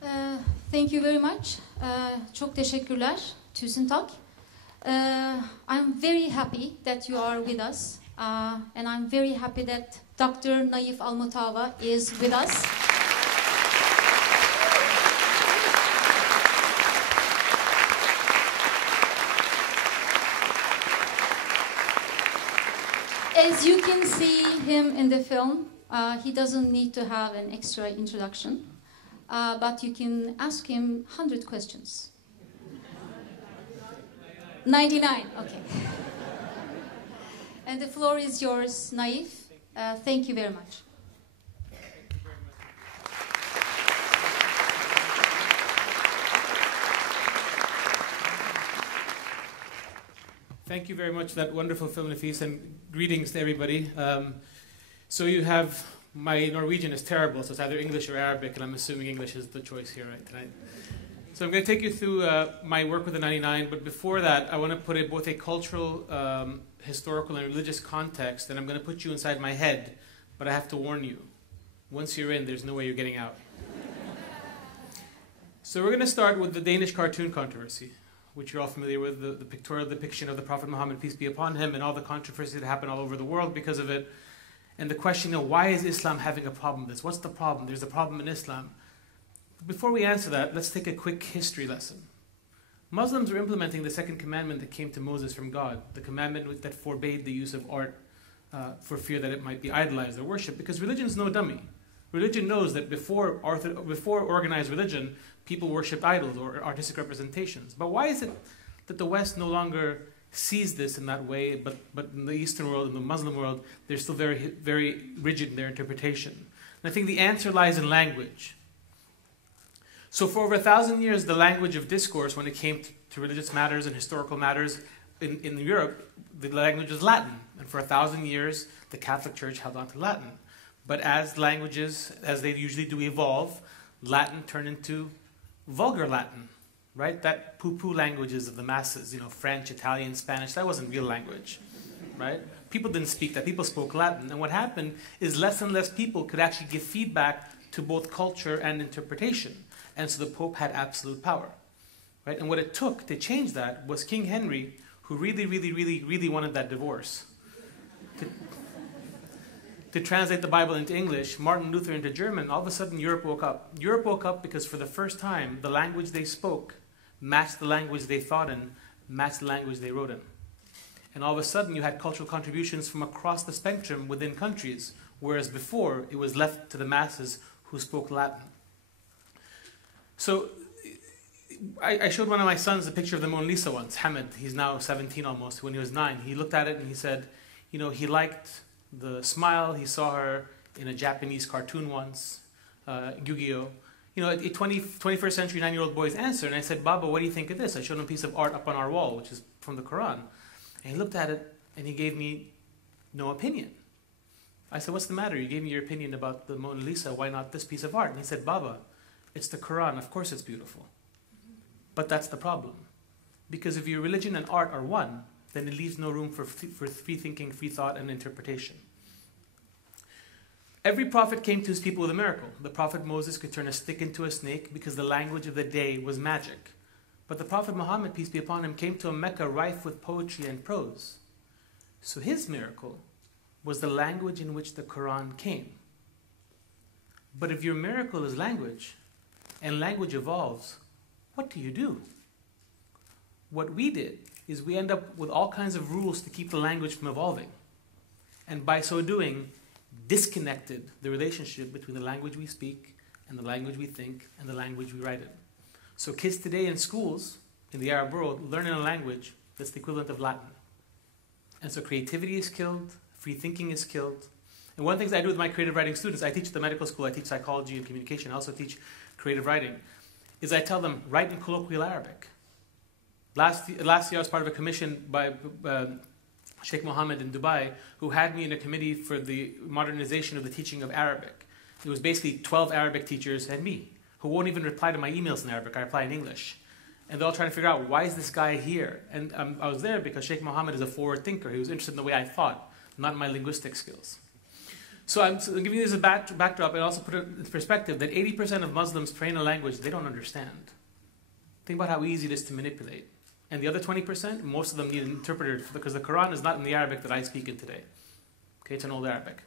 Thank you very much. Çok teşekkürler. Tusen tak. I'm very happy that you are with us. And I'm very happy that Dr. Naif Almutawa is with us. As you can see him in the film, he doesn't need to have an extra introduction, but you can ask him 100 questions. 99, okay. And the floor is yours, Naif. Thank you very much. Thank you very much for that wonderful film, Nafis, and greetings to everybody. So you have, my Norwegian is terrible, so it's either English or Arabic, and I'm assuming English is the choice here, right, tonight. So I'm going to take you through my work with the 99, but before that, I want to put both a cultural, historical, and religious context, and I'm going to put you inside my head, but I have to warn you, once you're in, there's no way you're getting out. So we're going to start with the Danish cartoon controversy, which you're all familiar with, the pictorial depiction of the Prophet Muhammad, peace be upon him, and all the controversy that happened all over the world because of it. And the question of why is Islam having a problem with this? What's the problem? There's a problem in Islam. Before we answer that, let's take a quick history lesson. Muslims were implementing the second commandment that came to Moses from God, the commandment that forbade the use of art for fear that it might be idolized or worshipped, because religion's no dummy. Religion knows that before organized religion, people worshipped idols or artistic representations. But why is it that the West no longer sees this in that way, but in the Eastern world, in the Muslim world, they're still very, very rigid in their interpretation? And I think the answer lies in language. So for over 1,000 years, the language of discourse, when it came to religious matters and historical matters in Europe, the language was Latin. And for 1,000 years, the Catholic Church held on to Latin. But as languages, as they usually do, evolve, Latin turned into vulgar Latin, right? That poo-poo languages of the masses, French, Italian, Spanish, that wasn't real language, right? People didn't speak that. People spoke Latin. And what happened is less and less people could actually give feedback to both culture and interpretation. And so the Pope had absolute power, right? And what it took to change that was King Henry, who really, really, really, really wanted that divorce. To translate the Bible into English, Martin Luther into German, all of a sudden Europe woke up. Europe woke up because for the first time, the language they spoke matched the language they thought in, matched the language they wrote in. And all of a sudden you had cultural contributions from across the spectrum within countries, whereas before it was left to the masses who spoke Latin. So I showed one of my sons a picture of the Mona Lisa once, Hamid. He's now 17 almost. When he was 9, he looked at it and he said, he liked the smile. He saw her in a Japanese cartoon once, Yu-Gi-Oh! A 21st century 9-year-old boy's answer. And I said, Baba, what do you think of this? I showed him a piece of art up on our wall, which is from the Quran. And he looked at it and he gave me no opinion. I said, what's the matter? You gave me your opinion about the Mona Lisa. Why not this piece of art? And he said, Baba, it's the Quran. Of course it's beautiful. But that's the problem. Because if your religion and art are one, then it leaves no room for free thinking, free thought, and interpretation. Every prophet came to his people with a miracle. The prophet Moses could turn a stick into a snake because the language of the day was magic. But the prophet Muhammad, peace be upon him, came to a Mecca rife with poetry and prose. So his miracle was the language in which the Quran came. But if your miracle is language, and language evolves, what do you do? What we did is we end up with all kinds of rules to keep the language from evolving. And by so doing, disconnected the relationship between the language we speak and the language we think and the language we write in. So kids today in schools, in the Arab world, learn in a language that's the equivalent of Latin. And so creativity is killed, free thinking is killed. And one of the things I do with my creative writing students, I teach at the medical school, I teach psychology and communication, I also teach creative writing, is I tell them, write in colloquial Arabic. Last year I was part of a commission by Sheikh Mohammed in Dubai, who had me in a committee for the modernization of the teaching of Arabic. It was basically 12 Arabic teachers and me, who won't even reply to my emails in Arabic. I reply in English. And they're all trying to figure out, why is this guy here? And I was there because Sheikh Mohammed is a forward thinker. He was interested in the way I thought, not in my linguistic skills. So I'm giving you this as a backdrop and also put it in perspective that 80% of Muslims train a language they don't understand. Think about how easy it is to manipulate. And the other 20%, most of them need an interpreter because the Quran is not in the Arabic that I speak in today. Okay, it's in Old Arabic.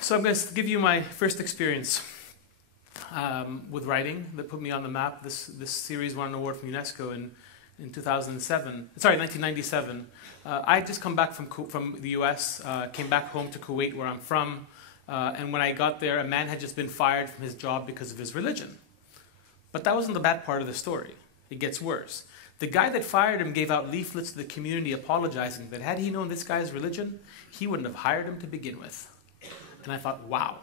So I'm going to give you my first experience with writing that put me on the map. This series won an award from UNESCO in 1997. I had just come back from the US, came back home to Kuwait where I'm from, and when I got there, a man had just been fired from his job because of his religion. But that wasn't the bad part of the story. It gets worse. The guy that fired him gave out leaflets to the community apologizing that had he known this guy's religion, he wouldn't have hired him to begin with. And I thought, wow.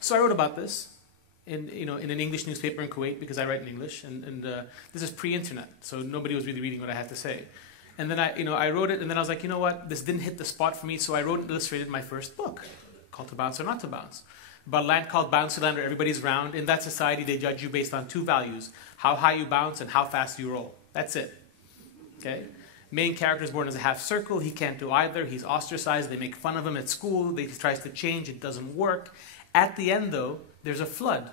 So I wrote about this in an English newspaper in Kuwait because I write in English, and this is pre-internet, so nobody was really reading what I had to say. And then I wrote it, and then I was like, you know what, this didn't hit the spot for me, so I wrote and illustrated my first book, called To Bounce or Not to Bounce. About a land called Bouncy Land where everybody's round. In that society, they judge you based on two values: how high you bounce and how fast you roll. That's it. Okay? Main character is born as a half circle. He can't do either. He's ostracized. They make fun of him at school. He tries to change. It doesn't work. At the end, though, there's a flood.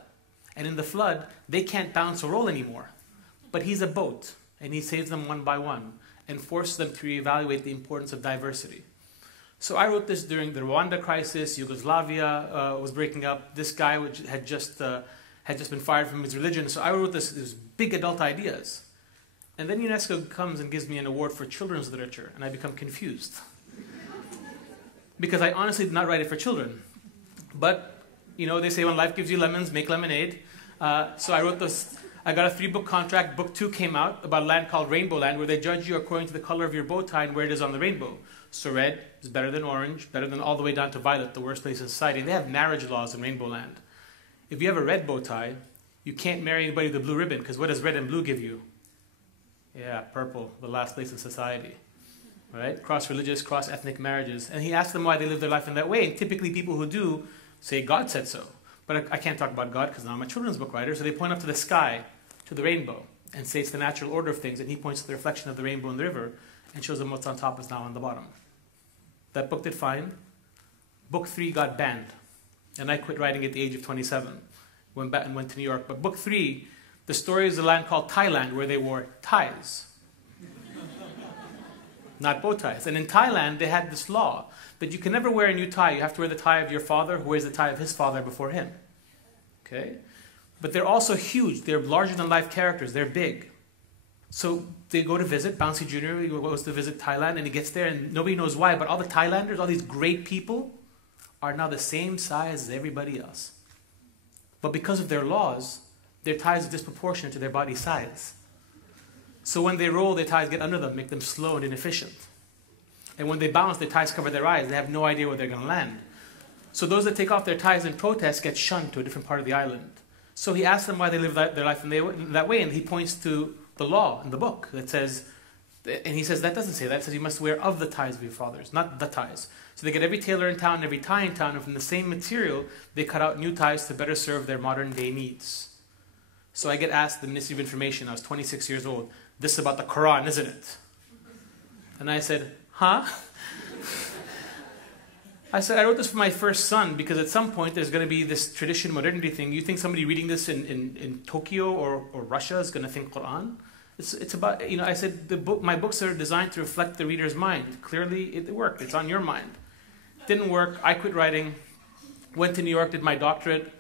And in the flood, they can't bounce or roll anymore. But he's a boat, and he saves them one by one and forces them to reevaluate the importance of diversity. So I wrote this during the Rwanda crisis. Yugoslavia was breaking up. This guy had just been fired from his religion. So I wrote these big adult ideas. And then UNESCO comes and gives me an award for children's literature, and I become confused. Because I honestly did not write it for children. But, they say when life gives you lemons, make lemonade. So I wrote this. I got a 3-book contract. Book 2 came out about a land called Rainbow Land, where they judge you according to the color of your bow tie and where it is on the rainbow. So red is better than orange, better than all the way down to violet, the worst place in society. They have marriage laws in Rainbow Land. If you have a red bow tie, you can't marry anybody with a blue ribbon, because what does red and blue give you? Yeah, purple, the last place in society. Right? Cross-religious, cross-ethnic marriages. And he asked them why they live their life in that way. And typically people who do say God said so. But I can't talk about God because now I'm a children's book writer. So they point up to the sky, to the rainbow, and say it's the natural order of things. And he points to the reflection of the rainbow in the river and shows them what's on top is now on the bottom. That book did fine. Book 3 got banned. And I quit writing at the age of 27. Went back and went to New York. But book 3, the story is a land called Thailand where they wore ties. Not bow ties. And in Thailand, they had this law that you can never wear a new tie. You have to wear the tie of your father, who wears the tie of his father before him. Okay? But they're also huge. They're larger-than-life characters. They're big. So they go to visit. Bouncy Jr. goes to visit Thailand, and he gets there, and nobody knows why, but all the Thailanders, all these great people, are now the same size as everybody else. But because of their laws, their ties are disproportionate to their body size. So when they roll, their ties get under them, make them slow and inefficient. And when they bounce, their ties cover their eyes. They have no idea where they're going to land. So those that take off their ties in protest get shunned to a different part of the island. So he asks them why they live their life in that way, and he points to the law in the book that says, and he says, that doesn't say that. It says you must wear of the ties of your fathers, not the ties. So they get every tailor in town, every tie in town, and from the same material, they cut out new ties to better serve their modern day needs. So I get asked the Ministry of Information, I was 26 years old, this is about the Quran, isn't it? And I said, huh? I said, I wrote this for my first son because at some point there's going to be this tradition modernity thing. You think somebody reading this in Tokyo or Russia is going to think Quran? It's about, I said, my books are designed to reflect the reader's mind. Clearly, it worked. It's on your mind. Didn't work. I quit writing. Went to New York, did my doctorate.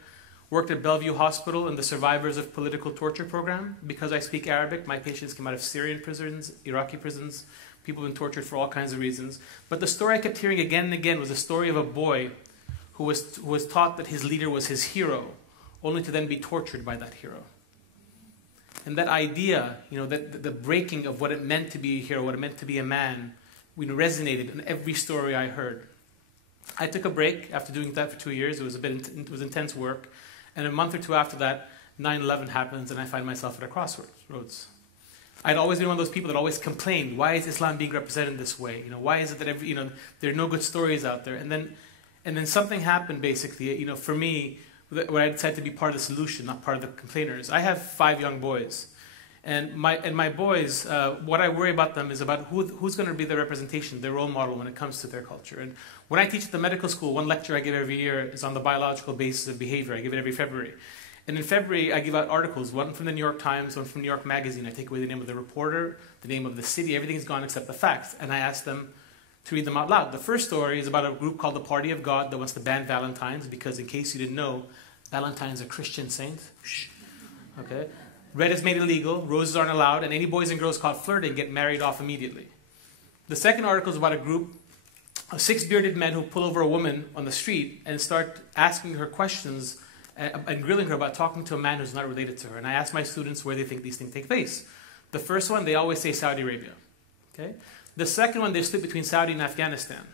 Worked at Bellevue Hospital in the Survivors of Political Torture program. Because I speak Arabic, my patients came out of Syrian prisons, Iraqi prisons. People have been tortured for all kinds of reasons. But the story I kept hearing again and again was the story of a boy who was taught that his leader was his hero, only to then be tortured by that hero. And that idea, that the breaking of what it meant to be a hero, what it meant to be a man, resonated in every story I heard. I took a break after doing that for 2 years. It was intense work. And a month or two after that, 9/11 happens, and I find myself at a crossroads. I'd always been one of those people that always complained, why is Islam being represented this way? Why is it that there are no good stories out there? And then something happened, basically, for me, where I decided to be part of the solution, not part of the complainers. I have 5 young boys. And my boys, what I worry about them is about who's going to be their representation, their role model when it comes to their culture. And when I teach at the medical school, one lecture I give every year is on the biological basis of behavior. I give it every February. And in February, I give out articles, one from the New York Times, one from New York Magazine. I take away the name of the reporter, the name of the city, everything's gone except the facts. And I ask them to read them out loud. The first story is about a group called the Party of God that wants to ban Valentine's because, in case you didn't know, Valentine's are Christian saints. Shh. Okay? Red is made illegal, roses aren't allowed, and any boys and girls caught flirting get married off immediately. The second article is about a group of 6 bearded men who pull over a woman on the street and start asking her questions and grilling her about talking to a man who's not related to her. And I ask my students where they think these things take place. The first one, they always say Saudi Arabia. Okay? The second one, they split between Saudi and Afghanistan.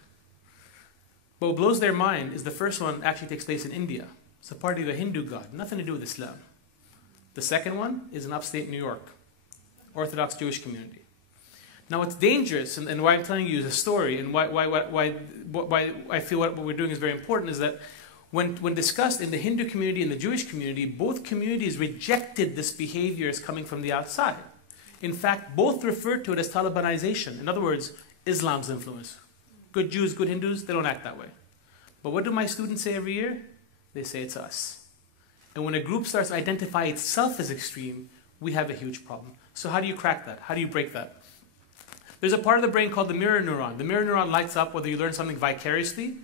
But what blows their mind is the first one actually takes place in India. It's a party of a Hindu god, nothing to do with Islam. The second one is in upstate New York, Orthodox Jewish community. Now what's dangerous, and why I'm telling you the story, and why I feel what we're doing is very important, is that when discussed in the Hindu community and the Jewish community, both communities rejected this behavior as coming from the outside. In fact, both referred to it as Talibanization. In other words, Islam's influence. Good Jews, good Hindus, they don't act that way. But what do my students say every year? They say it's us. And when a group starts to identify itself as extreme, we have a huge problem. So how do you crack that? How do you break that? There's a part of the brain called the mirror neuron. The mirror neuron lights up whether you learn something vicariously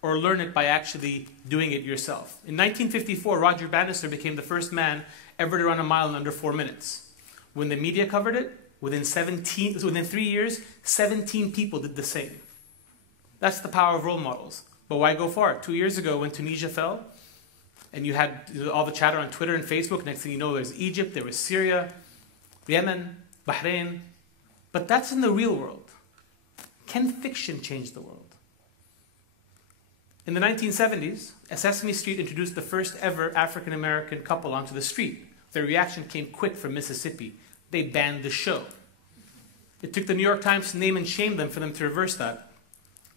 or learn it by actually doing it yourself. In 1954, Roger Bannister became the first man ever to run a mile in under 4 minutes. When the media covered it, within 3 years, 17 people did the same. That's the power of role models. But why go far? 2 years ago when Tunisia fell, and you had all the chatter on Twitter and Facebook, next thing you know there's Egypt, there was Syria, Yemen, Bahrain. But that's in the real world. Can fiction change the world? In the 1970s, Sesame Street introduced the first ever African-American couple onto the street. Their reaction came quick from Mississippi. They banned the show. It took the New York Times to name and shame them for them to reverse that.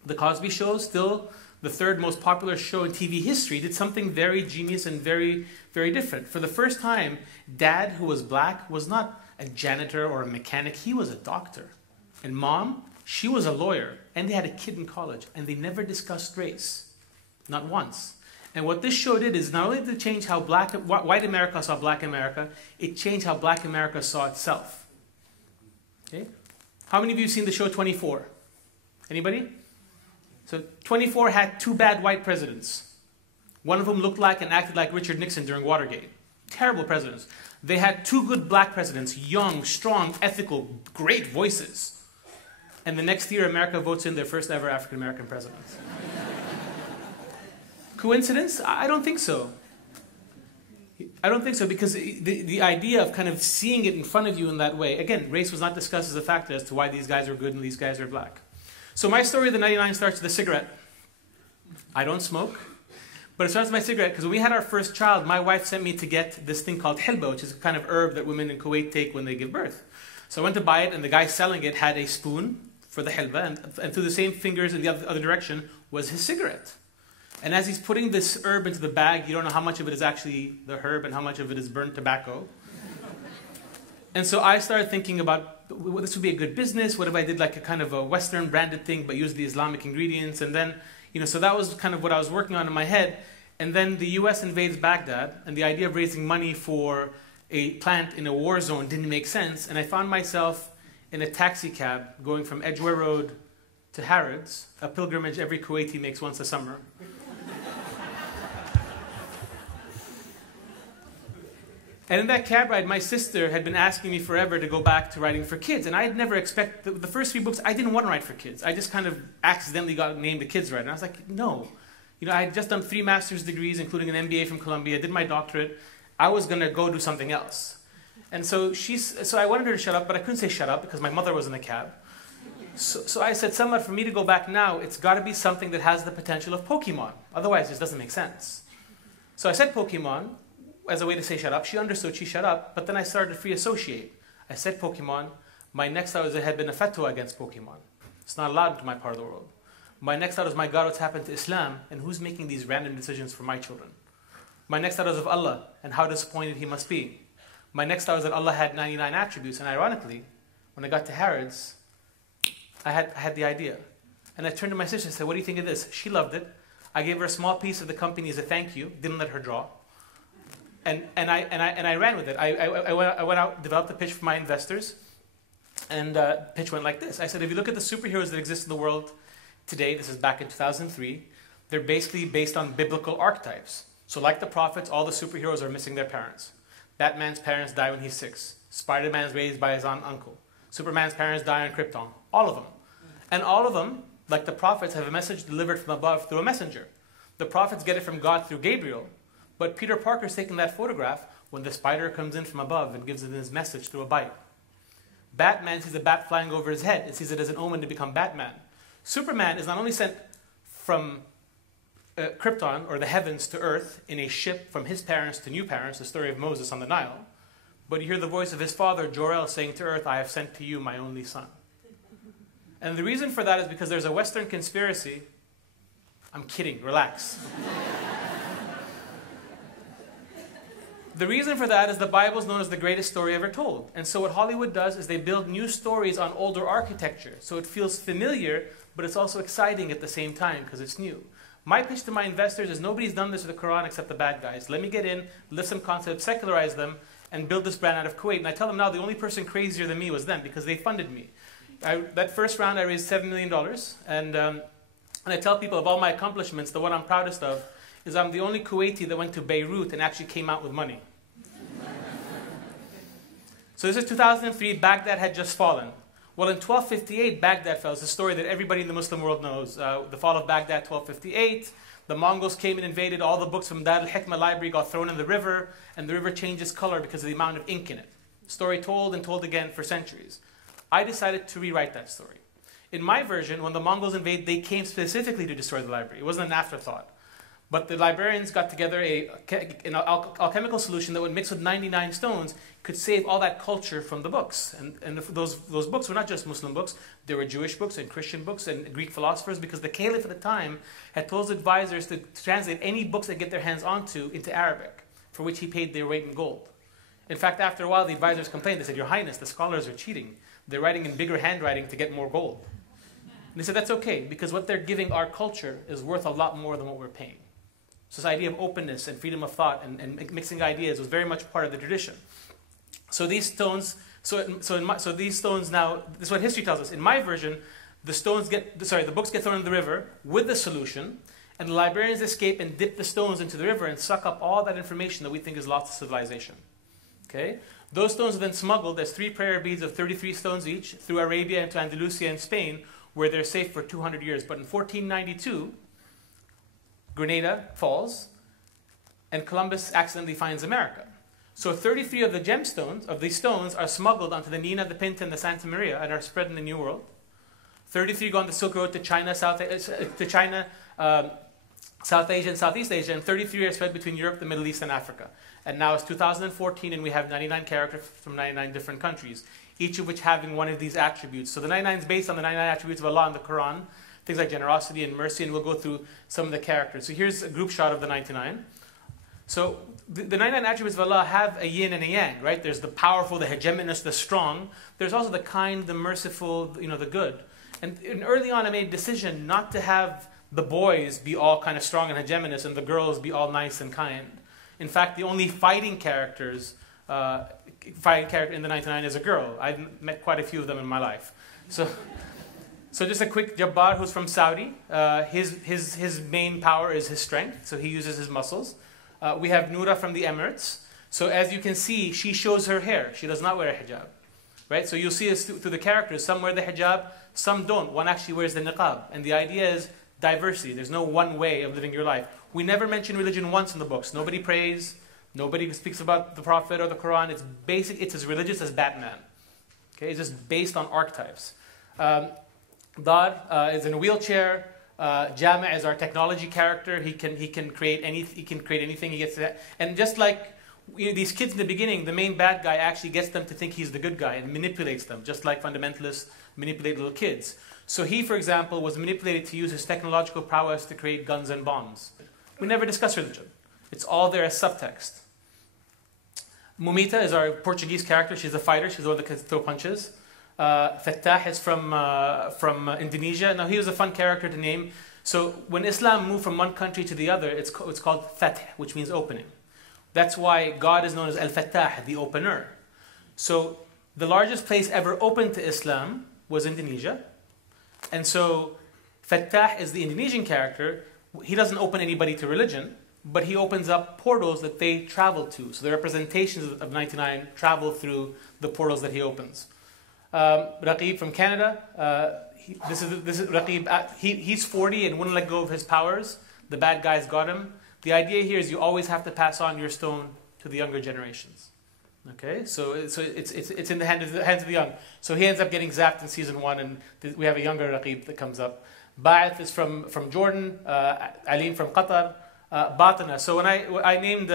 The Cosby Show, still the third most popular show in TV history, did something very genius and very, very different. For the first time, Dad, who was black, was not a janitor or a mechanic. He was a doctor. And Mom, she was a lawyer. And they had a kid in college. And they never discussed race. Not once. And what this show did is not only did it change how white America saw black America, it changed how black America saw itself. Okay? How many of you have seen the show 24? Anybody? So 24 had 2 bad white presidents. One of them looked like and acted like Richard Nixon during Watergate. Terrible presidents. They had 2 good black presidents, young, strong, ethical, great voices. And the next year, America votes in their first ever African American president. Coincidence? I don't think so. I don't think so, because the idea of kind of seeing it in front of you in that way, again, race was not discussed as a factor as to why these guys are good and these guys are black. So my story of the 99 starts with a cigarette. I don't smoke, but it starts with my cigarette because when we had our first child, my wife sent me to get this thing called hilba, which is a kind of herb that women in Kuwait take when they give birth. So I went to buy it, and the guy selling it had a spoon for the hilba, and through the same fingers in the other direction was his cigarette. And as he's putting this herb into the bag, you don't know how much of it is actually the herb and how much of it is burnt tobacco. And so I started thinking about, well, this would be a good business. What if I did like a kind of a Western branded thing but used the Islamic ingredients? And then, so that was kind of what I was working on in my head. And then the US invades Baghdad, and the idea of raising money for a plant in a war zone didn't make sense. And I found myself in a taxi cab going from Edgware Road to Harrods, a pilgrimage every Kuwaiti makes once a summer. And in that cab ride, my sister had been asking me forever to go back to writing for kids. And I had never expected, the first 3 books, I didn't want to write for kids. I just kind of accidentally got named a kids writer. And I was like, no. I had just done 3 master's degrees, including an MBA from Columbia, did my doctorate. I was going to go do something else. And so I wanted her to shut up, but I couldn't say shut up because my mother was in the cab. So I said, Selma, for me to go back now, it's got to be something that has the potential of Pokemon. Otherwise, it just doesn't make sense. So I said Pokemon as a way to say shut up. She understood, she shut up, but then I started to free associate. I said Pokemon. My next thought was there had been a fatwa against Pokemon. It's not allowed to my part of the world. My next thought was, my God, what's happened to Islam, and who's making these random decisions for my children? My next thought was of Allah, and how disappointed He must be. My next thought was that Allah had 99 attributes, and ironically, when I got to Harrods, I had the idea. And I turned to my sister and said, what do you think of this? She loved it. I gave her a small piece of the company as a thank you, didn't let her draw. And I ran with it. I went out, developed a pitch for my investors, and the pitch went like this. I said, if you look at the superheroes that exist in the world today, this is back in 2003, they're basically based on biblical archetypes. So like the prophets, all the superheroes are missing their parents. Batman's parents die when he's 6. Spider-Man's raised by his uncle. Superman's parents die on Krypton. All of them. And all of them, like the prophets, have a message delivered from above through a messenger. The prophets get it from God through Gabriel. But Peter Parker's taking that photograph when the spider comes in from above and gives him his message through a bite. Batman sees a bat flying over his head and sees it as an omen to become Batman. Superman is not only sent from Krypton, or the heavens, to Earth in a ship from his parents to new parents, the story of Moses on the Nile, but you hear the voice of his father, Jor-El, saying to Earth, I have sent to you my only son. And the reason for that is because there's a Western conspiracy. I'm kidding, relax. The reason for that is the Bible is known as the greatest story ever told. And so what Hollywood does is they build new stories on older architecture. So it feels familiar, but it's also exciting at the same time because it's new. My pitch to my investors is nobody's done this with the Quran except the bad guys. Let me get in, lift some concepts, secularize them, and build this brand out of Kuwait. And I tell them now the only person crazier than me was them because they funded me. That first round I raised $7 million. And I tell people of all my accomplishments, the one I'm proudest of is I'm the only Kuwaiti that went to Beirut and actually came out with money. So this is 2003, Baghdad had just fallen. Well, in 1258, Baghdad fell. It's a story that everybody in the Muslim world knows. The fall of Baghdad, 1258. The Mongols came and invaded. All the books from Dar al-Hikmah library got thrown in the river, and the river changed its color because of the amount of ink in it. Story told and told again for centuries. I decided to rewrite that story. In my version, when the Mongols invaded, they came specifically to destroy the library. It wasn't an afterthought. But the librarians got together an alchemical solution that would mix with 99 stones, could save all that culture from the books. And those books were not just Muslim books. They were Jewish books and Christian books and Greek philosophers, because the caliph at the time had told his advisors to translate any books they get their hands onto into Arabic, for which he paid their weight in gold. In fact, after a while, the advisors complained. They said, Your Highness, the scholars are cheating. They're writing in bigger handwriting to get more gold. And they said, that's okay, because what they're giving our culture is worth a lot more than what we're paying. So this idea of openness and freedom of thought and mixing ideas was very much part of the tradition. So these stones, these stones now, this is what history tells us. In my version, the books get thrown in the river with the solution, and the librarians escape and dip the stones into the river and suck up all that information that we think is lost to civilization. Okay? Those stones are then smuggled as 3 prayer beads of 33 stones each through Arabia into Andalusia and Spain, where they're safe for 200 years. But in 1492, Grenada falls, and Columbus accidentally finds America. So 33 of the gemstones, of these stones, are smuggled onto the Nina, the Pinta, and the Santa Maria and are spread in the New World. 33 go on the Silk Road to China, South Asia, and Southeast Asia, and 33 are spread between Europe, the Middle East, and Africa. And now it's 2014, and we have 99 characters from 99 different countries, each of which having one of these attributes. So the 99 is based on the 99 attributes of Allah in the Quran, things like generosity and mercy, and we'll go through some of the characters. So here's a group shot of the 99. So the 99 attributes of Allah have a yin and a yang, right? There's the powerful, the hegemonous, the strong. There's also the kind, the merciful, the good. And early on, I made a decision not to have the boys be all kind of strong and hegemonous and the girls be all nice and kind. In fact, the only fighting character in the 99 is a girl. I've met quite a few of them in my life. So just a quick Jabbar, who's from Saudi. His main power is his strength, so he uses his muscles. We have Noura from the Emirates. So as you can see, she shows her hair. She does not wear a hijab. Right? So you'll see us through the characters. Some wear the hijab, some don't. One actually wears the niqab. And the idea is diversity. There's no one way of living your life. We never mention religion once in the books. Nobody prays. Nobody speaks about the Prophet or the Quran. It's basic. It's as religious as Batman. Okay? It's just based on archetypes. Dar is in a wheelchair. Jama is our technology character. He can create anything. He gets that. And just like these kids in the beginning, the main bad guy actually gets them to think he's the good guy and manipulates them, just like fundamentalists manipulate little kids. So he, for example, was manipulated to use his technological prowess to create guns and bombs. We never discuss religion. It's all there as subtext. Mumita is our Portuguese character. She's a fighter. She's the one that can throw punches. Fattah is from Indonesia. Now he was a fun character to name. So when Islam moved from one country to the other, it's called Fath, which means opening. That's why God is known as Al-Fattah, the opener. So the largest place ever open to Islam was Indonesia. And so Fattah is the Indonesian character. He doesn't open anybody to religion, but he opens up portals that they travel to. So the representations of 99 travel through the portals that he opens. Raqib from Canada, this is Raqib. He's 40 and wouldn't let go of his powers. The bad guys got him. The idea here is you always have to pass on your stone to the younger generations. Okay, so it's in the hands of the young. So he ends up getting zapped in season 1, and we have a younger Raqib that comes up. Ba'ath is from Jordan. Alim from Qatar. Batina. So when I named,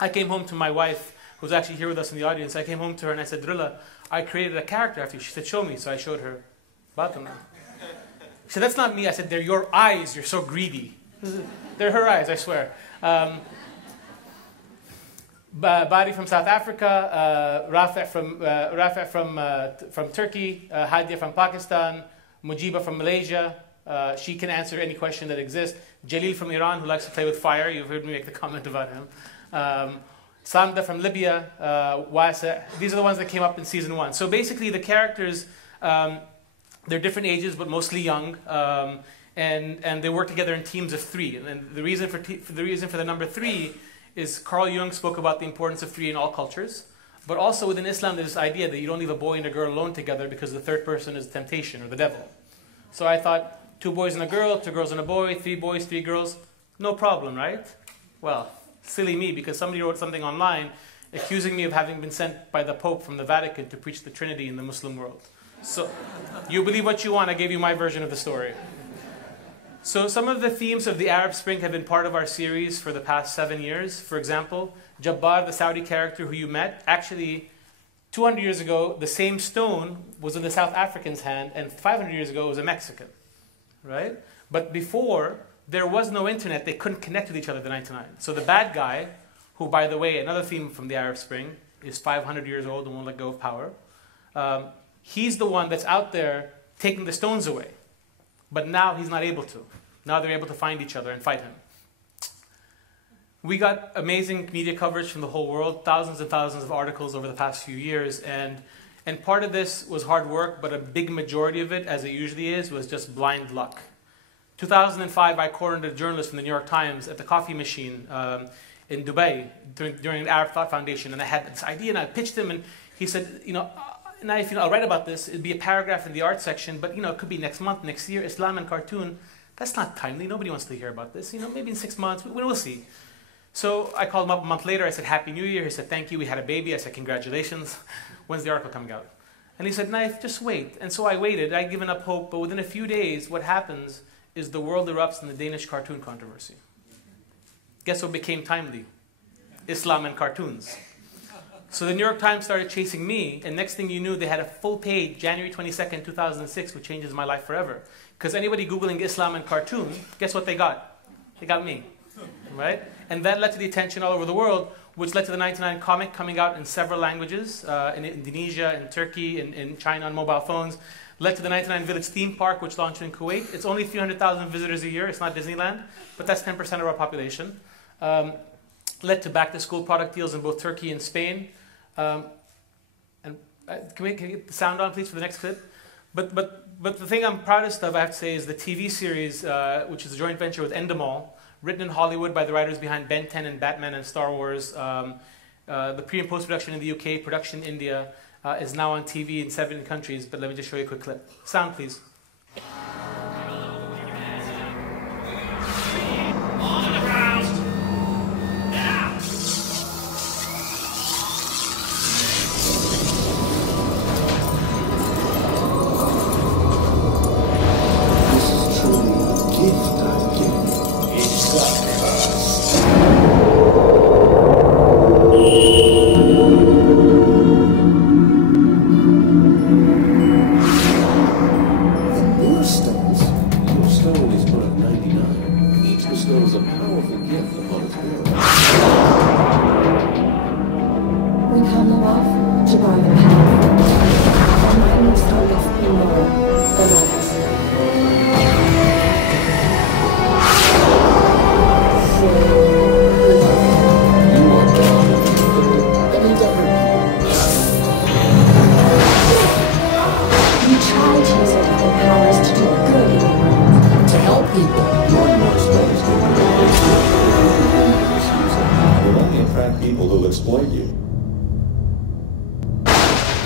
I came home to my wife, who's actually here with us in the audience. I came home to her and I said, Drilla, I created a character after you. She said, show me. So I showed her Batina. She said, that's not me. I said, they're your eyes. You're so greedy. They're her eyes, I swear. Bari from South Africa, Rafa from Turkey, Hadia from Pakistan, Mujiba from Malaysia. She can answer any question that exists. Jalil from Iran, who likes to play with fire. You've heard me make the comment about him. Samda from Libya, Wasa. These are the ones that came up in season 1. So basically the characters, they're different ages, but mostly young. And they work together in teams of 3. And the reason for the number 3 is Carl Jung spoke about the importance of 3 in all cultures. But also within Islam, there's this idea that you don't leave a boy and a girl alone together because the third person is temptation or the devil. So I thought, 2 boys and a girl, 2 girls and a boy, 3 boys, 3 girls, no problem, right? Well, silly me, because somebody wrote something online accusing me of having been sent by the Pope from the Vatican to preach the Trinity in the Muslim world. So, you believe what you want, I gave you my version of the story. So some of the themes of the Arab Spring have been part of our series for the past 7 years. For example, Jabbar, the Saudi character who you met, actually 200 years ago, the same stone was in the South African's hand, and 500 years ago, it was a Mexican. Right? But before, there was no internet. They couldn't connect with each other, the 99. So the bad guy, who, by the way, another theme from the Arab Spring, is 500 years old and won't let go of power. He's the one that's out there taking the stones away. But now he's not able to. Now they're able to find each other and fight him. We got amazing media coverage from the whole world, thousands and thousands of articles over the past few years, and part of this was hard work, but a big majority of it, as it usually is, was just blind luck. 2005, I cornered a journalist from the New York Times at the coffee machine in Dubai during the Arab Thought Foundation, and I had this idea, and I pitched him, and he said, Naif, I'll write about this. It'd be a paragraph in the art section, but it could be next month, next year. Islam and cartoon, that's not timely. Nobody wants to hear about this. Maybe in 6 months, we'll see. So I called him up a month later. I said, Happy New Year. He said, thank you. We had a baby. I said, congratulations. When's the article coming out? And he said, Naif, just wait. And so I waited. I'd given up hope. But within a few days, what happens is the world erupts in the Danish cartoon controversy. Guess what became timely? Islam and cartoons. So the New York Times started chasing me. And next thing you knew, they had a full page, January 22nd, 2006, which changes my life forever. Because anybody Googling Islam and cartoon, guess what they got? They got me. Right? And that led to the attention all over the world, which led to the 99 comic coming out in several languages, in Indonesia, in Turkey, in China on mobile phones. Led to the 99 Village theme park, which launched in Kuwait. It's only 300,000 visitors a year. It's not Disneyland, but that's 10% of our population. Led to back-to-school product deals in both Turkey and Spain. Can we get the sound on, please, for the next clip? But the thing I'm proudest of, I have to say, is the TV series, which is a joint venture with Endemol, written in Hollywood by the writers behind Ben 10 and Batman and Star Wars. The pre- and post-production in the UK, production in India, is now on TV in 7 countries. But let me just show you a quick clip. Sound, please. Stone captured by the power. My needs focus more than others. You try to use your evil powers to do good in the world. To help people. More and more exposed. It will only attract people who exploit you.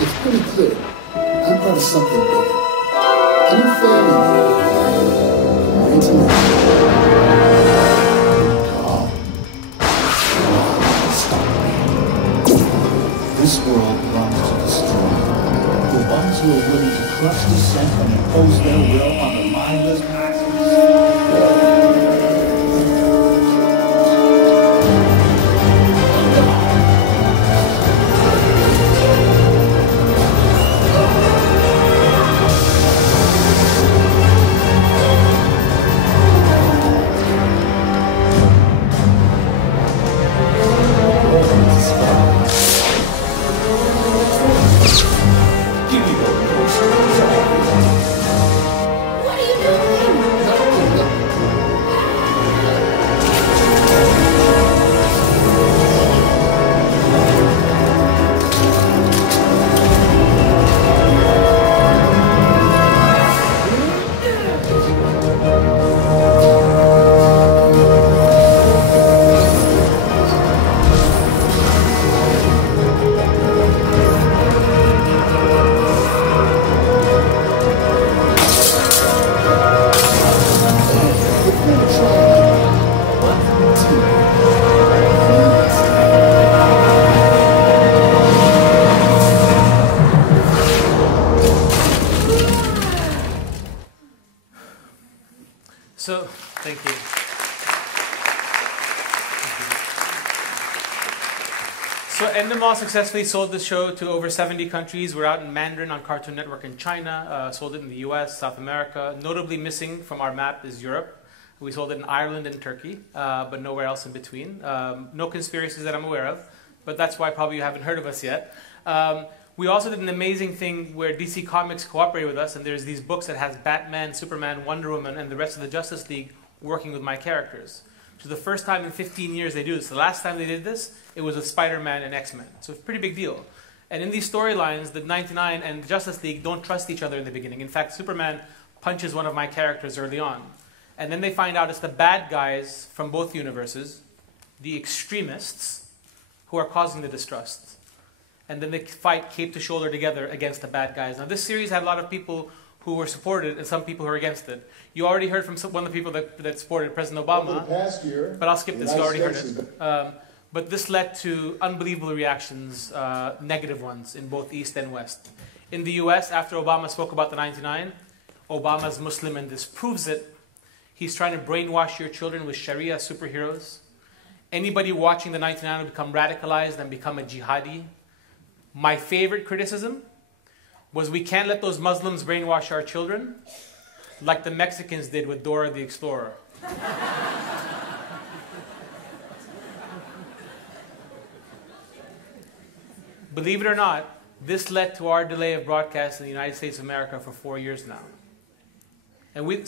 It's pretty clear. I'm part of something bigger. A new family. This world belongs to the strong. The ones who are willing to crush dissent and impose their will on the mindless masses. What are you doing? So, thank you. So Endemol successfully sold this show to over 70 countries. We're out in Mandarin on Cartoon Network in China, sold it in the US, South America. Notably missing from our map is Europe. We sold it in Ireland and Turkey, but nowhere else in between. No conspiracies that I'm aware of, but that's why probably you haven't heard of us yet. We also did an amazing thing where DC Comics cooperated with us, and there's these books that has Batman, Superman, Wonder Woman, and the rest of the Justice League working with my characters. So the first time in 15 years they do this. The last time they did this, it was with Spider-Man and X-Men. So it's a pretty big deal. And in these storylines, the 99 and the Justice League don't trust each other in the beginning. In fact, Superman punches one of my characters early on. And then they find out it's the bad guys from both universes, the extremists, who are causing the distrust. And then they fight cape to shoulder together against the bad guys. Now this series had a lot of people who were supported and some people who were against it. You already heard from one of the people that supported President Obama. Over the past year, but I'll skip this, you already heard it. But this led to unbelievable reactions, negative ones, in both East and West. In the US, after Obama spoke about the 99, Obama's Muslim and this proves it. He's trying to brainwash your children with Sharia superheroes. Anybody watching the 99 will become radicalized and become a jihadi. My favorite criticism was we can't let those Muslims brainwash our children like the Mexicans did with Dora the Explorer. Believe it or not, this led to our delay of broadcast in the United States of America for 4 years now. And we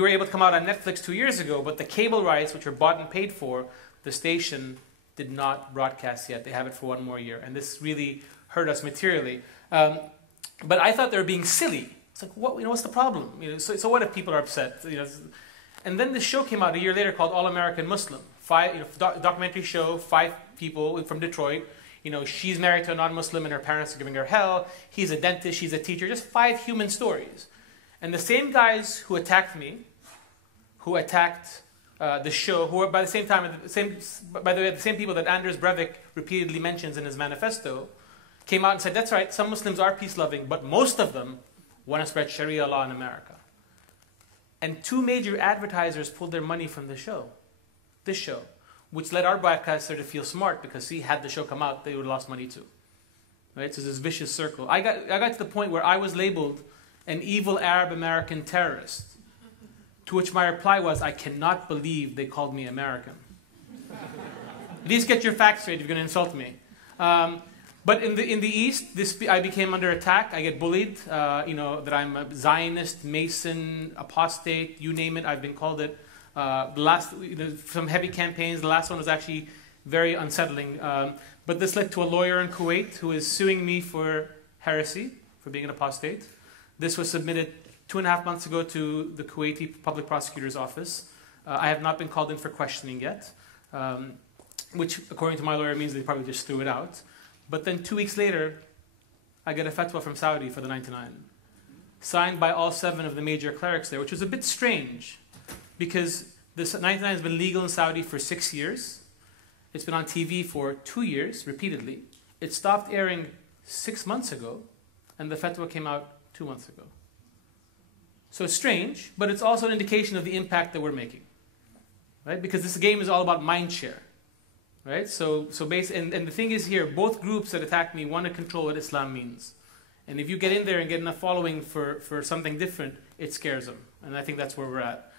were able to come out on Netflix 2 years ago, but the cable rights, which are bought and paid for, the station did not broadcast yet. They have it for 1 more year. And this really hurt us materially. But I thought they were being silly. It's like, what, what's the problem? So what if people are upset? And then this show came out a year later called All American Muslim. Documentary show, 5 people from Detroit. She's married to a non-Muslim and her parents are giving her hell. He's a dentist, she's a teacher. Just 5 human stories. And the same guys who attacked me, who attacked the show, who are by the same people that Anders Breivik repeatedly mentions in his manifesto, came out and said, that's right, some Muslims are peace-loving, but most of them want to spread Sharia law in America. And 2 major advertisers pulled their money from this show, which led our broadcaster to feel smart because had the show come out, they would have lost money too. Right? So this vicious circle. I got to the point where I was labeled an evil Arab American terrorist, to which my reply was, I cannot believe they called me American. At least get your facts straight if you're going to insult me. But in the East, I became under attack. I get bullied, that I'm a Zionist, Mason, apostate, you name it. I've been called it. Some heavy campaigns. The last one was actually very unsettling. But this led to a lawyer in Kuwait who is suing me for heresy, for being an apostate. This was submitted 2.5 months ago to the Kuwaiti Public Prosecutor's Office. I have not been called in for questioning yet, which, according to my lawyer, means they probably just threw it out. But then 2 weeks later, I get a fatwa from Saudi for the 99, signed by all 7 of the major clerics there, which was a bit strange, because this 99 has been legal in Saudi for 6 years. It's been on TV for 2 years, repeatedly. It stopped airing 6 months ago, and the fatwa came out 2 months ago. So it's strange, but it's also an indication of the impact that we're making, right? Because this game is all about mind share, right? And the thing is here, both groups that attack me want to control what Islam means. And if you get in there and get enough following for something different, it scares them. And I think that's where we're at.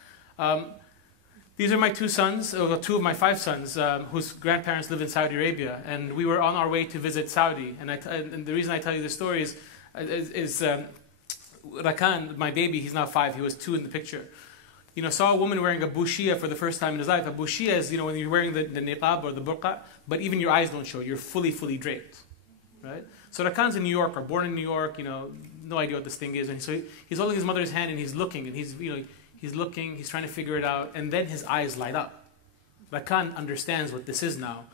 These are my 2 sons, or 2 of my 5 sons, whose grandparents live in Saudi Arabia. And we were on our way to visit Saudi. And the reason I tell you this story is Rakan, my baby, he's now 5, he was 2 in the picture. Saw a woman wearing a bushia for the first time in his life. A bushia is, when you're wearing the niqab or the burqa, but even your eyes don't show. You're fully draped, right? So Rakan's in New York, or born in New York, no idea what this thing is. And so he's holding his mother's hand and he's looking, and he's looking, he's trying to figure it out, and then his eyes light up. Rakan understands what this is now,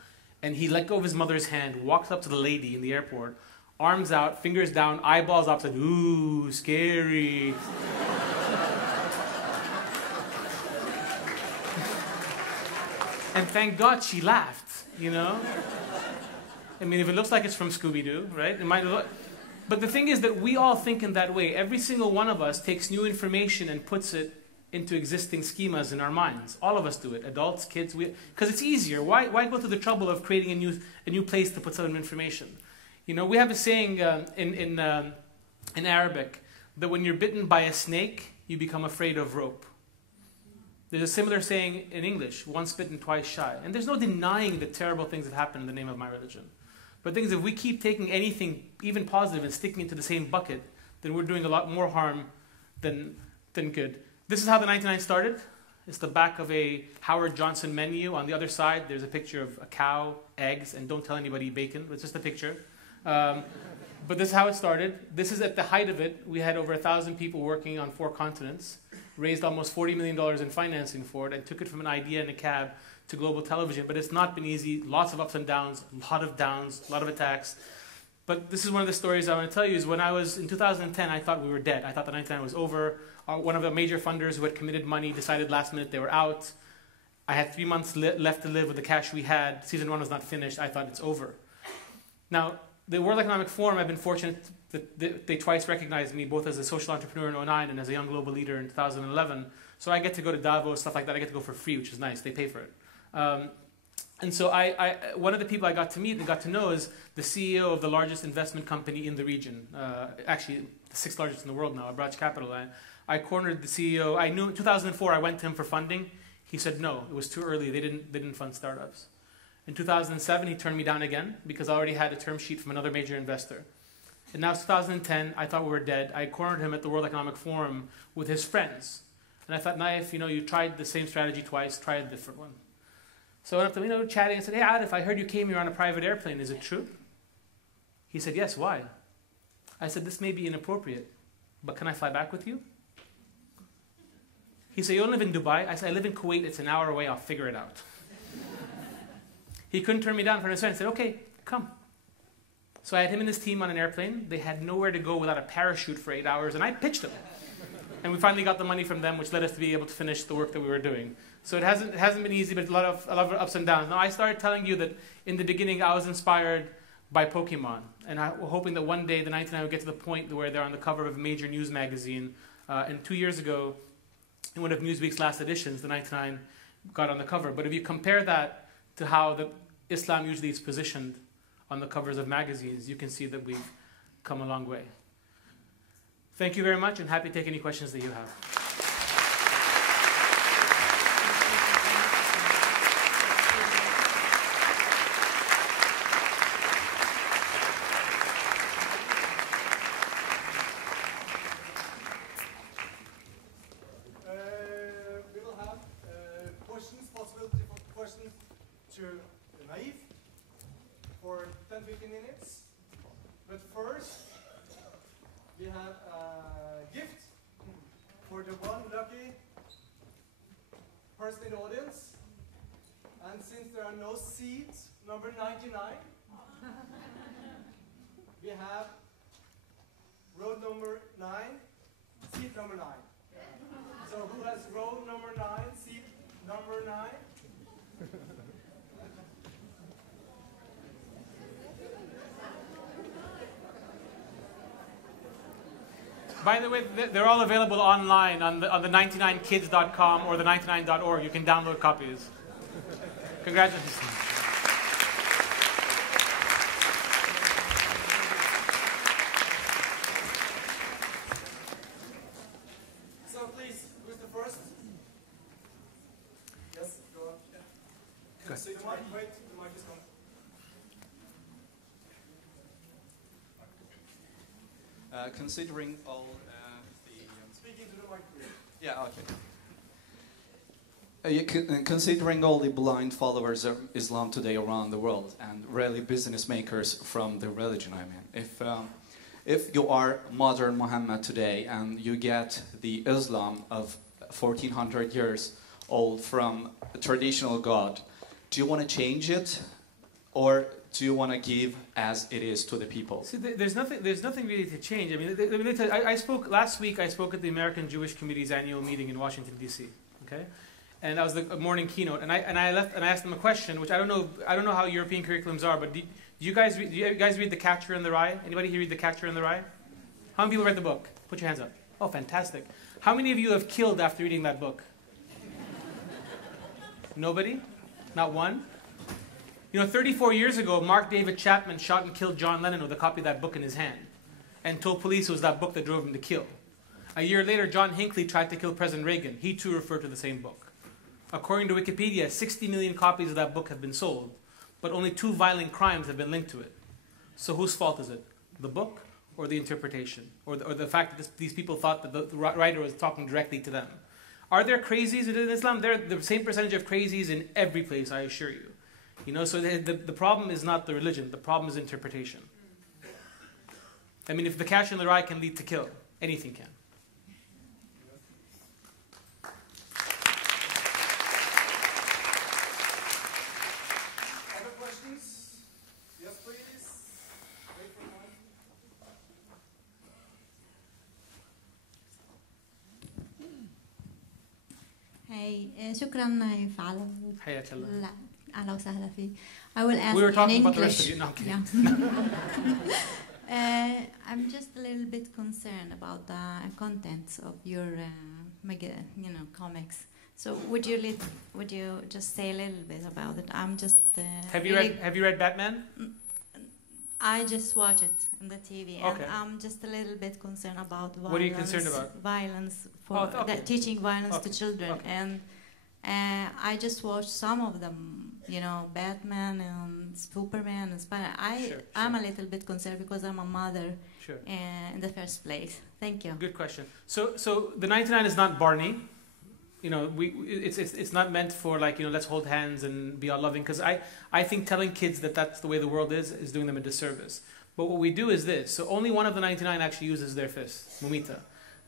and he let go of his mother's hand, walks up to the lady in the airport, arms out, fingers down, eyeballs up, said, "Ooh, scary." And thank God she laughed, I mean, if it looks like it's from Scooby-Doo, right? It might look. But the thing is that we all think in that way. Every single one of us takes new information and puts it into existing schemas in our minds. All of us do it, adults, kids, because it's easier. Why go through the trouble of creating a new place to put some information? We have a saying in Arabic that when you're bitten by a snake, you become afraid of rope. There's a similar saying in English, once bitten, twice shy. And there's no denying that terrible things have happened in the name of my religion. But the thing is, if we keep taking anything, even positive, and sticking into the same bucket, then we're doing a lot more harm than good. This is how the 99 started. It's the back of a Howard Johnson menu. On the other side, there's a picture of a cow, eggs, and don't tell anybody bacon. It's just a picture. But this is how it started. This is at the height of it. We had over 1,000 people working on 4 continents, raised almost $40 million in financing for it, and took it from an idea in a cab to global television. But it's not been easy. Lots of ups and downs, a lot of downs, a lot of attacks. But this is one of the stories I want to tell you is when I was in 2010, I thought we were dead. I thought the 99 was over. One of the major funders who had committed money decided last minute they were out. I had 3 months left to live with the cash we had. Season 1 was not finished. I thought it's over. Now, the World Economic Forum, I've been fortunate that they twice recognized me, both as a social entrepreneur in 2009 and as a young global leader in 2011. So I get to go to Davos, stuff like that. I get to go for free, which is nice. They pay for it. And so one of the people I got to meet and got to know is the CEO of the largest investment company in the region, actually the 6th largest in the world now, Abraj Capital. I cornered the CEO. I knew in 2004 I went to him for funding. He said no, it was too early. They didn't fund startups. In 2007, he turned me down again because I already had a term sheet from another major investor. And now it's 2010, I thought we were dead. I cornered him at the World Economic Forum with his friends. And I thought, Naif, you tried the same strategy twice, try a different one. So I went up to him, chatting, and said, "Hey, Arif, I heard you came here on a private airplane. Is it true?" He said, "Yes, why?" I said, "This may be inappropriate, but can I fly back with you?" He said, "You don't live in Dubai?" I said, "I live in Kuwait. It's an hour away. I'll figure it out." He couldn't turn me down for his friend. He said, "Okay, come." So I had him and his team on an airplane. They had nowhere to go without a parachute for 8 hours, and I pitched them. And we finally got the money from them, which led us to be able to finish the work that we were doing. So it hasn't been easy, but a lot of ups and downs. Now, I started telling you that in the beginning, I was inspired by Pokemon, and I was hoping that one day the 99 would get to the point where they're on the cover of a major news magazine. And 2 years ago, in one of Newsweek's last editions, the 99 got on the cover. But if you compare that to how Islam usually is positioned on the covers of magazines, you can see that we've come a long way. Thank you very much, and happy to take any questions that you have. 10-15 minutes. But first, we have a gift for the one lucky person in the audience. And since there are no seats, number 99, we have row number 9, seat number 9. So who has row number 9, seat number 9? By the way, they're all available online on the 99kids.com or the 99.org. You can download copies. Congratulations. So please, who's the first? Yes, go on. Go So the mic, wait, the mic is on. Considering all Speaking to the mic, please. yeah, okay. Considering all the blind followers of Islam today around the world, and really business makers from the religion, I mean, if you are modern Muhammad today and you get the Islam of 1400 years old from a traditional God, do you want to change it, or do you want to give as it is to the people? See, there's nothing really to change. I mean, I spoke last week. I spoke at the American Jewish Committee's annual meeting in Washington D.C. Okay, and that was the morning keynote. And I left and I asked them a question, which I don't know how European curriculums are, but do you guys read The Catcher in the Rye? Anybody here read The Catcher in the Rye? How many people read the book? Put your hands up. Oh, fantastic! How many of you have killed after reading that book? Nobody? Not one? You know, 34 years ago, Mark David Chapman shot and killed John Lennon with a copy of that book in his hand and told police it was that book that drove him to kill. A year later, John Hinckley tried to kill President Reagan. He too referred to the same book. According to Wikipedia, 60 million copies of that book have been sold, but only 2 violent crimes have been linked to it. So whose fault is it? The book or the interpretation? Or the fact that these people thought that the writer was talking directly to them? Are there crazies in Islam? There are the same percentage of crazies in every place, I assure you. You know, so the problem is not the religion, the problem is interpretation. I mean, if the Catcher in the Rye can lead to kill, anything can. Other questions? Yes, please. Wait for one. هاي شكرا هيف على حياك الله. لا أهلا وسهلا فيك. I will ask We were in talking about the rest English. of you. No, I'm kidding. Yeah. I'm just a little bit concerned about the contents of your comics. So would you just say a little bit about it? I'm just Have you read Batman? I just watch it on the TV, and Okay. I'm just a little bit concerned about violence. What are you concerned about? Violence for okay. teaching violence to Okay. children, Okay. and I just watched some of them. You know, Batman and Superman and Spider. I'm a little bit concerned because I'm a mother. Sure. In the first place. Thank you. Good question. So the 99 is not Barney. You know, it's not meant for like, you know, let's hold hands and be all loving, because I think telling kids that that's the way the world is doing them a disservice. But what we do is this. So only one of the 99 actually uses their fists, Mumita.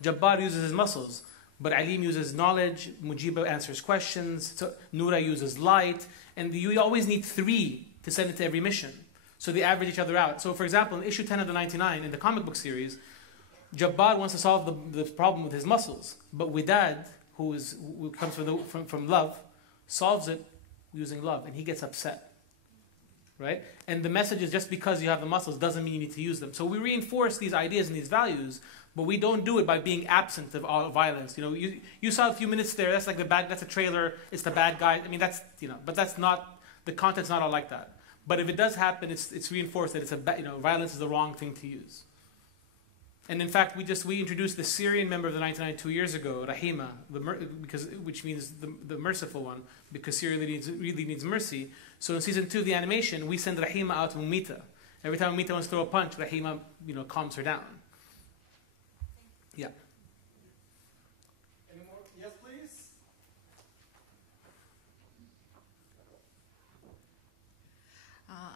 Jabbar uses his muscles, but Alim uses knowledge, Mujiba answers questions, so Noura uses light, and you always need 3 to send it to every mission. So they average each other out. So for example, in issue 10 of the 99, in the comic book series, Jabbar wants to solve the problem with his muscles, but Widad, who comes from love, solves it using love, and he gets upset. Right? And the message is just because you have the muscles doesn't mean you need to use them. So we reinforce these ideas and these values, but we don't do it by being absent of all violence. You know, you saw a few minutes there, that's like that's a trailer, it's the bad guy. I mean, that's, you know, but that's not, the content's not all like that. But if it does happen, it's reinforced that violence is the wrong thing to use. And in fact, we introduced the Syrian member of the 99 2 years ago, Rahima, which means the merciful one, because Syria really needs mercy. So in season 2 of the animation, we send Rahima out to Mumita. Every time Mumita wants to throw a punch, Rahima, calms her down. Yeah. Any more? Yes, please.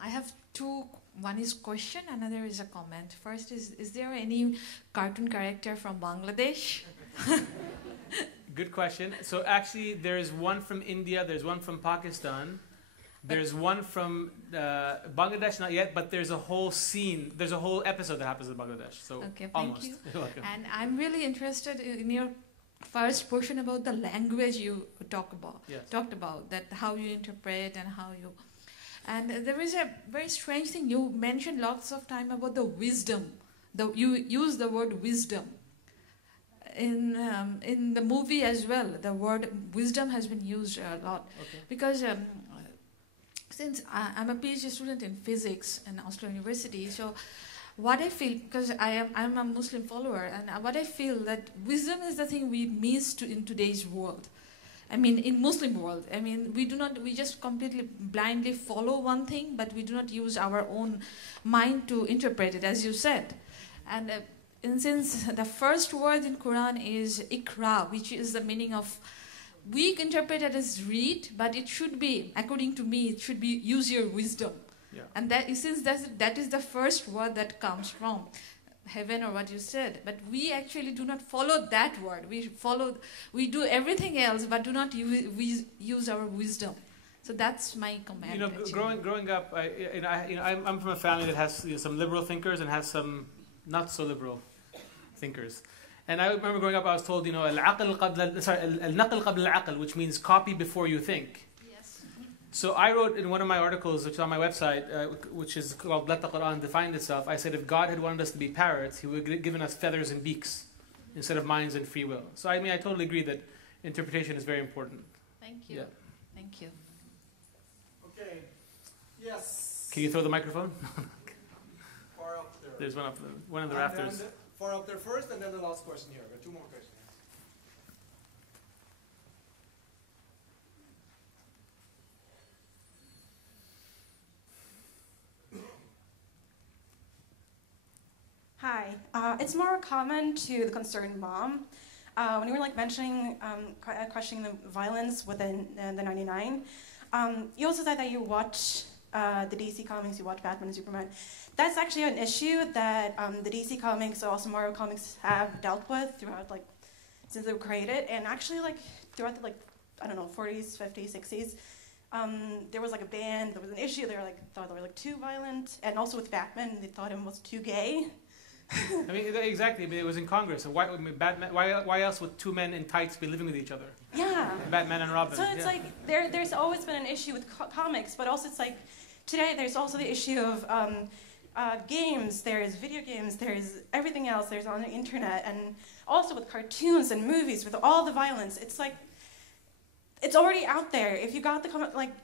I have 2 one is question, another is a comment. First is there any cartoon character from Bangladesh? Good question. So actually, there's one from India, there's one from Pakistan, there's one from Bangladesh, not yet, but there's a whole scene, there's a whole episode that happens in Bangladesh. So okay, almost. Thank you. You're welcome. And I'm really interested in your first portion about the language you talked about, that how you interpret and how you... And there is a very strange thing. You mentioned lots of time about the wisdom. You use the word wisdom. In the movie as well, the word wisdom has been used a lot. Okay. Because since I'm a PhD student in physics in Oslo University, so what I feel, because I'm a Muslim follower, and what I feel that wisdom is the thing we miss in today's world. I mean, in Muslim world, I mean, we just completely blindly follow one thing, but we do not use our own mind to interpret it, as you said. And since the first word in Quran is ikra, which is the meaning of, we interpret it as read, but it should be, according to me, it should be use your wisdom. Yeah. And since that is the first word that comes from heaven or what you said, but we actually do not follow that word. We do everything else, but do not use our wisdom. So that's my comment. You know, growing up, I'm from a family that has some liberal thinkers and has some not so liberal thinkers. And I remember growing up, I was told, al-naql qabla al-aql, which means copy before you think. So I wrote in one of my articles, which is on my website, which is called Let the Quran Define Itself, I said if God had wanted us to be parrots, He would have given us feathers and beaks instead of minds and free will. So I mean, I totally agree that interpretation is very important. Thank you. Yeah. Thank you. Okay. Yes. Can you throw the microphone? Far up there. There's one in the rafters. Far up there first, and then the last question here. We have 2 more questions. Hi, it's more a comment to the concerned mom. When you were mentioning, questioning the violence within the 99, you also said that you watch the DC comics, you watch Batman and Superman. That's actually an issue that the DC comics, also Marvel comics, have dealt with throughout, since they were created, and actually, throughout the 40s, 50s, 60s. There was a ban, there was an issue. They thought they were too violent, and also with Batman, they thought him was too gay. I mean, exactly. I mean, it was in Congress. Why else would 2 men in tights be living with each other? Yeah. Batman and Robin. So it's there's always been an issue with comics, but also it's today there's also the issue of games. There's video games. There's everything else. There's on the internet, and also with cartoons and movies with all the violence. It's it's already out there. If you got if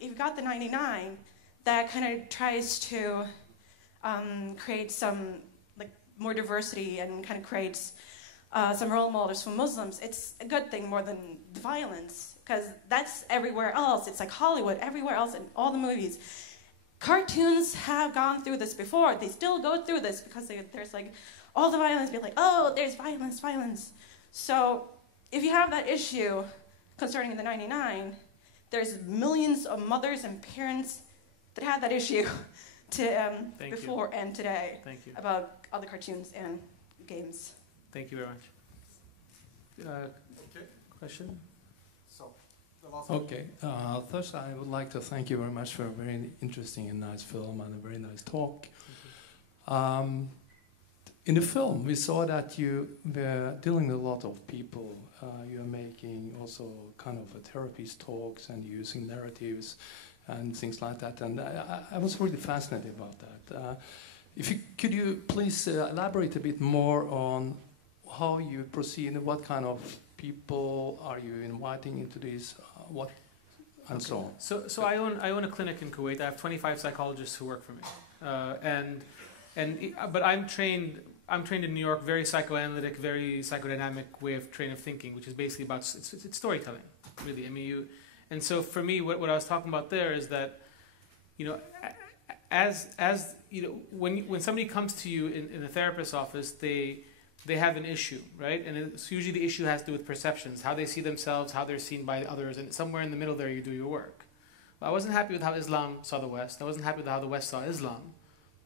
you got the 99, that kind of tries to create some more diversity and kind of creates some role models for Muslims, it's a good thing more than the violence, because that's everywhere else. It's Hollywood, everywhere else in all the movies. Cartoons have gone through this before. They still go through this because there's all the violence, be oh, there's violence. So if you have that issue concerning the 99, there's millions of mothers and parents that had that issue before and today about other cartoons and games. Thank you very much. Question? So, the last one. Okay. First, I would like to thank you very much for a very interesting and nice film and a very nice talk. In the film, we saw that you were dealing with a lot of people. You are making also kind of therapist talks and using narratives and things like that, and I was really fascinated about that. Could you please elaborate a bit more on how you proceed, what kind of people are you inviting into this, and so on? So I own a clinic in Kuwait. I have 25 psychologists who work for me, but I'm trained in New York, very psychoanalytic, very psychodynamic way of thinking, which is basically about it's storytelling, really. I mean, and so for me, what I was talking about there is that, when somebody comes to you in a therapist's office, they have an issue, right? And it's usually the issue has to do with perceptions, how they see themselves, how they're seen by others, and somewhere in the middle there you do your work. But I wasn't happy with how Islam saw the West. I wasn't happy with how the West saw Islam.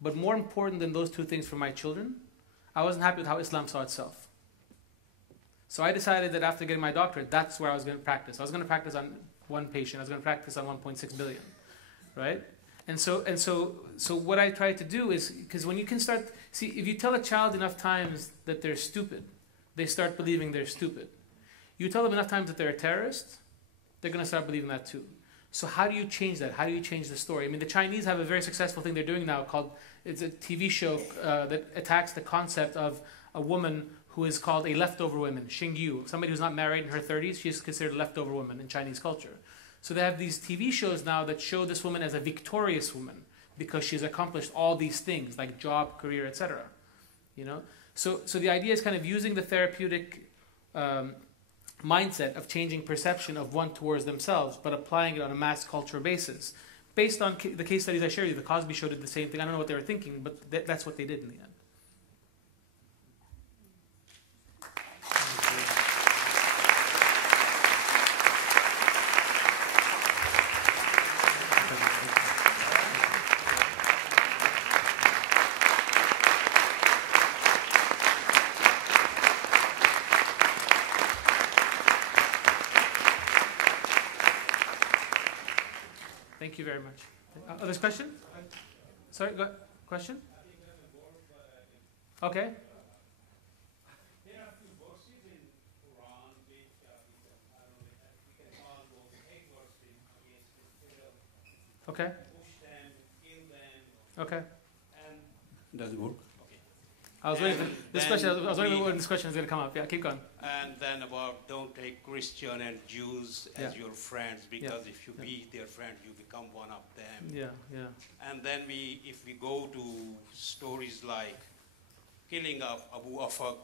But more important than those two things for my children, I wasn't happy with how Islam saw itself. So I decided that after getting my doctorate, that's where I was going to practice. I was going to practice on one patient. I was going to practice on 1.6 billion, right? And so what I try to do is, because when you can start, see, if you tell a child enough times that they're stupid, they start believing they're stupid. You tell them enough times that they're a terrorist, they're going to start believing that too. So how do you change that? How do you change the story? I mean, the Chinese have a very successful thing they're doing now called, it's a TV show that attacks the concept of a woman who is called a leftover woman, Xingyu, somebody who's not married in her 30s, she's considered a leftover woman in Chinese culture. So they have these TV shows now that show this woman as a victorious woman because she's accomplished all these things like job, career, etc. You know, so the idea is kind of using the therapeutic mindset of changing perception of one towards themselves, but applying it on a mass culture basis. Based on the case studies I shared with you, the Cosby Show did the same thing. I don't know what they were thinking, but that's what they did in the end. Thank you very much. Other question? Sorry, go, question? Okay. There are few verses in Quran which we can call those hate verses against Israel. Okay. Push them, kill them. Okay. And does it work? Okay. I was waiting for this question. I was waiting when this question is going to come up. Yeah, keep going. And then about don't take Christian and Jews as your friends, because if you be their friend, you become one of them. Yeah, yeah. And then if we go to stories like killing of Abu Afaq,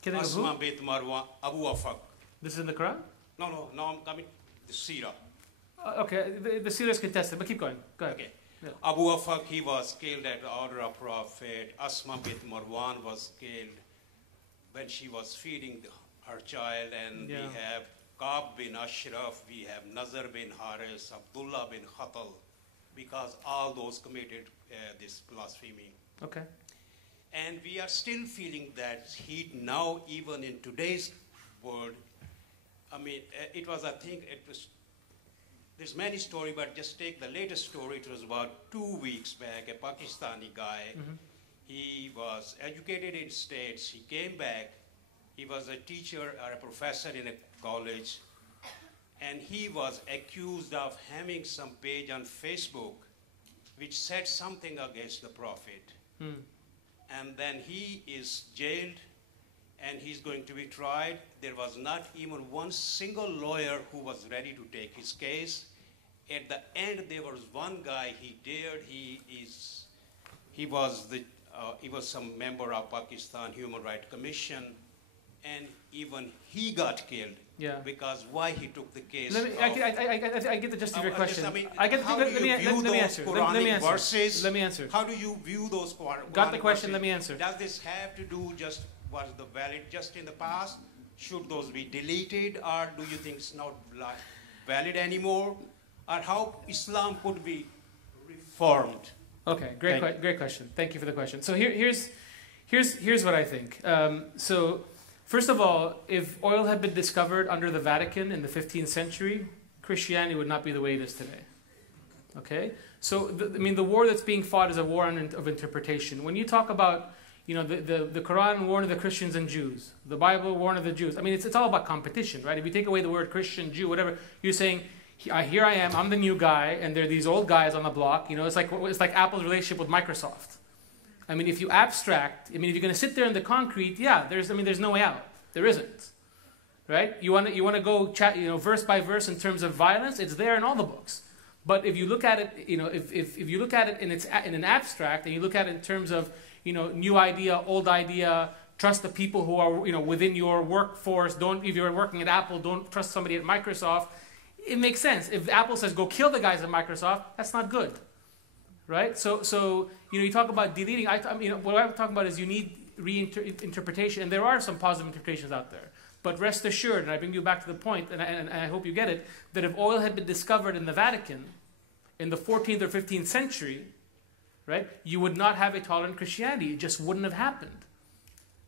killing of who? Asma bint Marwan, Abu Afaq. This is in the Quran? No, now I'm coming to the Sirah. Okay, the Sirah is contested, but keep going. Go ahead. Okay. Yeah. Abu Afaq, he was killed at the order of Prophet. Asma bint Marwan was killed when she was feeding her child. And we have Ka'b bin Ashraf, we have Nazar bin Haris, Abdullah bin Khatal, because all those committed this blasphemy. Okay. And we are still feeling that heat now, even in today's world. I mean, it was, I think, there's many stories, but just take the latest story. It was about 2 weeks back, a Pakistani guy. Mm-hmm. He was educated in States. He came back. He was a teacher or a professor in a college. And he was accused of having some page on Facebook which said something against the Prophet. Mm. And then he is jailed, and he's going to be tried. There was not even one single lawyer who was ready to take his case. At the end, there was one guy, he dared, he was some member of Pakistan Human Rights Commission, and even he got killed. Yeah. Because why he took the case. I get the gist of your question. I mean, I get how do you view those Quranic verses? Let me answer. How do you view those Quranic Got the question, verses? let me answer. Does this have to do just, was the valid just in the past? Should those be deleted, or do you think it's not valid anymore? Or how Islam could be reformed? Okay, great question. Thank you for the question. So here's what I think. So first of all, if oil had been discovered under the Vatican in the 15th century, Christianity would not be the way it is today. Okay? So, the war that's being fought is a war of interpretation. When you talk about, the Quran warned the Christians and Jews, the Bible warned the Jews. I mean, it's all about competition, right? If you take away the word Christian, Jew, whatever, you're saying, here I am, I'm the new guy, and there are these old guys on the block. It's like Apple's relationship with Microsoft. I mean, if you abstract, if you're going to sit there in the concrete, there's no way out. There isn't, right? You want to go chat, verse by verse in terms of violence. It's there in all the books. But if you look at it, if you look at it in an abstract, and you look at it in terms of, new idea, old idea, trust the people who are, within your workforce. If you're working at Apple, don't trust somebody at Microsoft. It makes sense. If Apple says go kill the guys at Microsoft, that's not good. Right? So you talk about deleting. What I'm talking about is you need reinterpretation, and there are some positive interpretations out there. But rest assured, and I bring you back to the point, and I hope you get it, that if oil had been discovered in the Vatican in the 14th or 15th century, right? You would not have a tolerant Christianity. It just wouldn't have happened,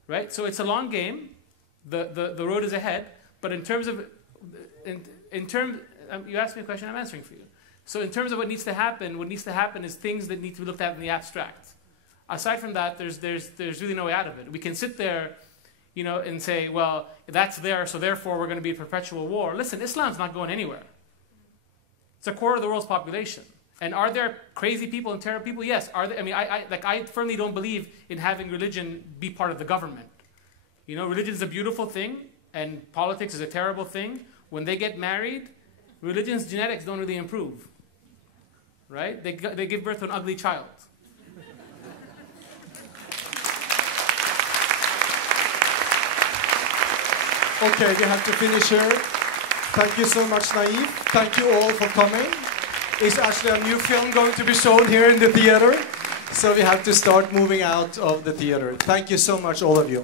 right? So it's a long game. The road is ahead. But in terms of, you asked me a question, I'm answering for you. So in terms of what needs to happen is things that need to be looked at in the abstract. Aside from that, there's really no way out of it. We can sit there, you know, and say, well, that's there, so therefore we're going to be in perpetual war. Listen, Islam's not going anywhere. It's a quarter of the world's population. And are there crazy people and terrible people? Yes. Are there, I mean, I firmly don't believe in having religion be part of the government. You know, religion is a beautiful thing, and politics is a terrible thing. When they get married, religion's genetics don't really improve, right? They give birth to an ugly child. Okay, we have to finish here. Thank you so much, Naif. Thank you all for coming. It's actually a new film going to be shown here in the theater, so we have to start moving out of the theater. Thank you so much, all of you.